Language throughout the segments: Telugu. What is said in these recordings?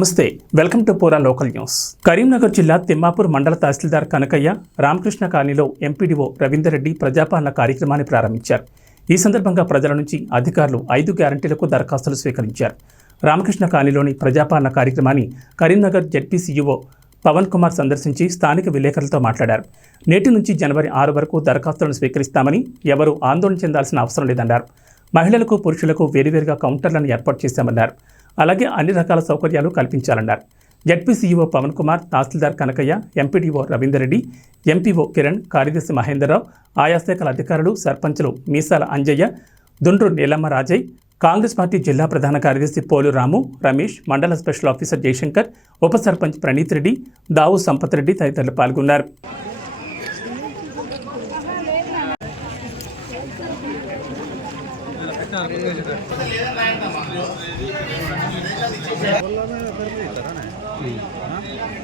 నమస్తే, వెల్కమ్ టు పూరా లోకల్ న్యూస్. కరీంనగర్ జిల్లా తిమ్మాపూర్ మండల తహసీల్దార్ కనకయ్య రామకృష్ణ కాలనీలో ఎంపీడీఓ రవీందర్ రెడ్డి ప్రజాపాలన కార్యక్రమాన్ని ప్రారంభించారు. ఈ సందర్భంగా ప్రజల నుంచి అధికారులు 5 గ్యారంటీలకు దరఖాస్తులు స్వీకరించారు. రామకృష్ణ కాలనీలోని ప్రజాపాలన కార్యక్రమాన్ని కరీంనగర్ జెడ్పీసీఈఓ పవన్ కుమార్ సందర్శించి స్థానిక విలేకరులతో మాట్లాడారు. నేటి నుంచి జనవరి 6 వరకు దరఖాస్తులను స్వీకరిస్తామని, ఎవరూ ఆందోళన చెందాల్సిన అవసరం లేదన్నారు. మహిళలకు, పురుషులకు వేరువేరుగా కౌంటర్లను ఏర్పాటు చేశామన్నారు. అలాగే అన్ని రకాల సౌకర్యాలు కల్పించాలన్నారు. జెడ్పీసీఈఓ పవన్ కుమార్, తహసీల్దార్ కనకయ్య, ఎంపీడీఓ రవీందర్ రెడ్డి, ఎంపీఓ కిరణ్, కార్యదర్శి మహేందర్రావు, ఆయా శాఖల అధికారులు, సర్పంచులు మీసాల అంజయ్య, దుండ్రు నీలమ్మ రాజయ్, కాంగ్రెస్ పార్టీ జిల్లా ప్రధాన కార్యదర్శి పోలు రాము, రమేష్, మండల స్పెషల్ ఆఫీసర్ జయశంకర్, ఉప సర్పంచ్ ప్రణీత్ రెడ్డి, దావు సంపత్ రెడ్డి తదితరులు పాల్గొన్నారు.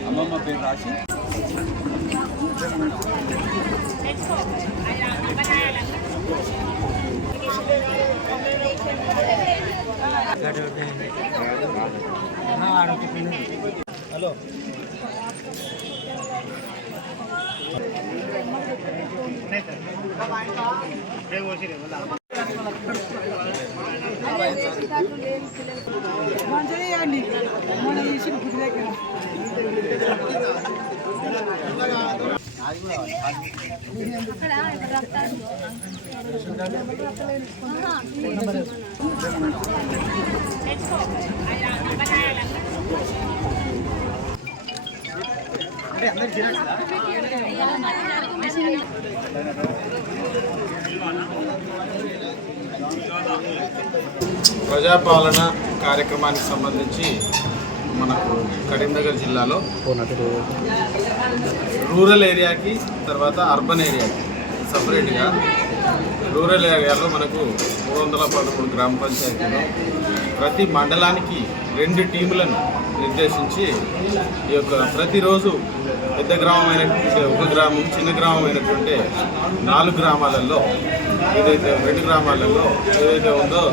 అమ్మమ్మ పేరు రాసి హలో ప్రజాపాలన కార్యక్రమానికి సంబంధించి మనకు కరీంనగర్ జిల్లాలో రూరల్ ఏరియాకి తర్వాత అర్బన్ ఏరియాకి సపరేట్గా రూరల్ ఏరియాలో మనకు 313 గ్రామ పంచాయతీలు, ప్రతి మండలానికి 2 టీములను నిర్దేశించి ఈ యొక్క ప్రతిరోజు పెద్ద గ్రామం అయినటువంటి 1 గ్రామం, చిన్న గ్రామం అయినటువంటి 4 గ్రామాలలో ఏదైతే 2 గ్రామాలలో ఏదైతే ఉందో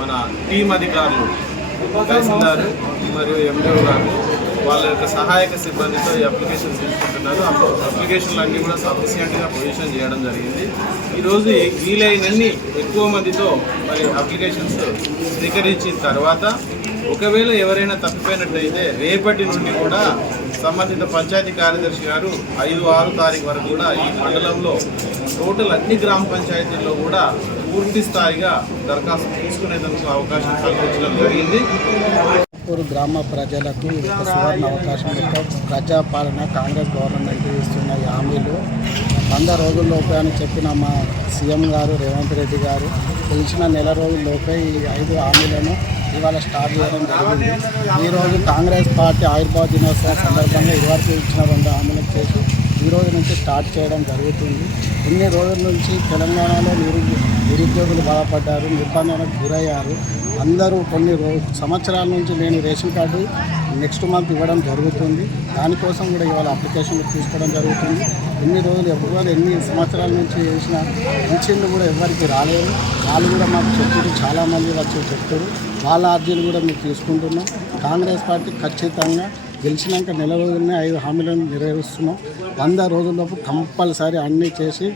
మన టీం అధికారులు తహసీల్దారు మరియు ఎండిఓ గారు వాళ్ళ యొక్క సహాయక సిబ్బందితో ఈ అప్లికేషన్స్ తీసుకుంటున్నారు. అప్లికేషన్లు అన్నీ కూడా సఫిషియెంట్గా పొజిషన్ చేయడం జరిగింది. ఈరోజు వీలైనన్ని ఎక్కువ మందితో మరి అప్లికేషన్స్ స్వీకరించిన తర్వాత ఒకవేళ ఎవరైనా తప్పిపోయినట్లయితే రేపటి నుండి కూడా సంబంధిత పంచాయతీ కార్యదర్శి గారు 5-6 తారీఖు వరకు కూడా ఈ మండలంలో టోటల్ అన్ని గ్రామ పంచాయతీల్లో కూడా పూర్తి స్థాయిగా దరఖాస్తు తీసుకునేందుకు అవకాశం కల్పించడం జరిగింది. గ్రామ ప్రజలకు ఒక సువర్ణ అవకాశం యొక్క ప్రజాపాలన కాంగ్రెస్ గవర్నమెంట్ ఇస్తున్న హామీలు 100 రోజుల్లోపే అని చెప్పిన మా సీఎం గారు రేవంత్ రెడ్డి గారు తెలిసిన నెల రోజుల్లోపే ఈ 5 హామీలను ఇవాళ స్టార్ట్ చేయడం జరిగింది. ఈరోజు కాంగ్రెస్ పార్టీ ఆవిర్భావ దినోత్సవం సందర్భంగా ఇదివరకు ఇచ్చిన 2 హామీలను చేసి ఈ రోజు నుంచి స్టార్ట్ చేయడం జరుగుతుంది. ఇన్ని రోజుల నుంచి తెలంగాణలో నిరుద్యోగులు బాధపడ్డారు, నిర్బంధానికి గురయ్యారు. అందరూ కొన్ని సంవత్సరాల నుంచి లేని రేషన్ కార్డు నెక్స్ట్ మంత్ ఇవ్వడం జరుగుతుంది. దానికోసం కూడా ఇవాళ అప్లికేషన్లు తీసుకోవడం జరుగుతుంది. ఎన్ని రోజులు ఎవరు ఎన్ని సంవత్సరాల నుంచి చేసిన పెన్షన్లు కూడా ఎవరికి రాలేదు. వాళ్ళు కూడా మాకు చెప్తారు, చాలామంది వచ్చి చెప్తారు. వాళ్ళ అర్జీలు కూడా మేము తీసుకుంటున్నాం. కాంగ్రెస్ పార్టీ ఖచ్చితంగా గెలిచినాక నెల రోజులనే 5 హామీలను నెరవేరుస్తున్నాం. 100 రోజుల్లోపు కంపల్సరీ అన్నీ చేసి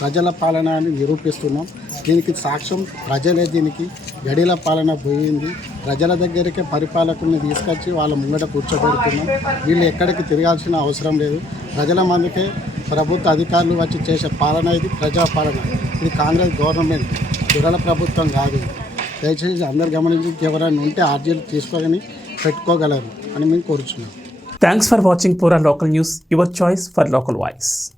ప్రజల పాలన అని నిరూపిస్తున్నాం. దీనికి సాక్ష్యం ప్రజలే. దీనికి గడిల పాలన పోయింది. ప్రజల దగ్గరికే పరిపాలకుల్ని తీసుకొచ్చి వాళ్ళ ముంగట కూర్చోబెడుతున్నాం. వీళ్ళు ఎక్కడికి తిరగాల్సిన అవసరం లేదు. ప్రజల మందికే ప్రభుత్వ అధికారులు వచ్చి చేసే పాలన ఇది ప్రజాపాలన. ఇది కాంగ్రెస్ గవర్నమెంట్, దొరల ప్రభుత్వం కాదు. దయచేసి అందరు గమనించి ఎవరైనా ఉంటే అర్జీలు తీసుకొని పెట్టుకోగలరు అని మేము కోరుచున్నాం. థ్యాంక్స్ ఫర్ వాచింగ్ పూరా local news, your choice for local voice.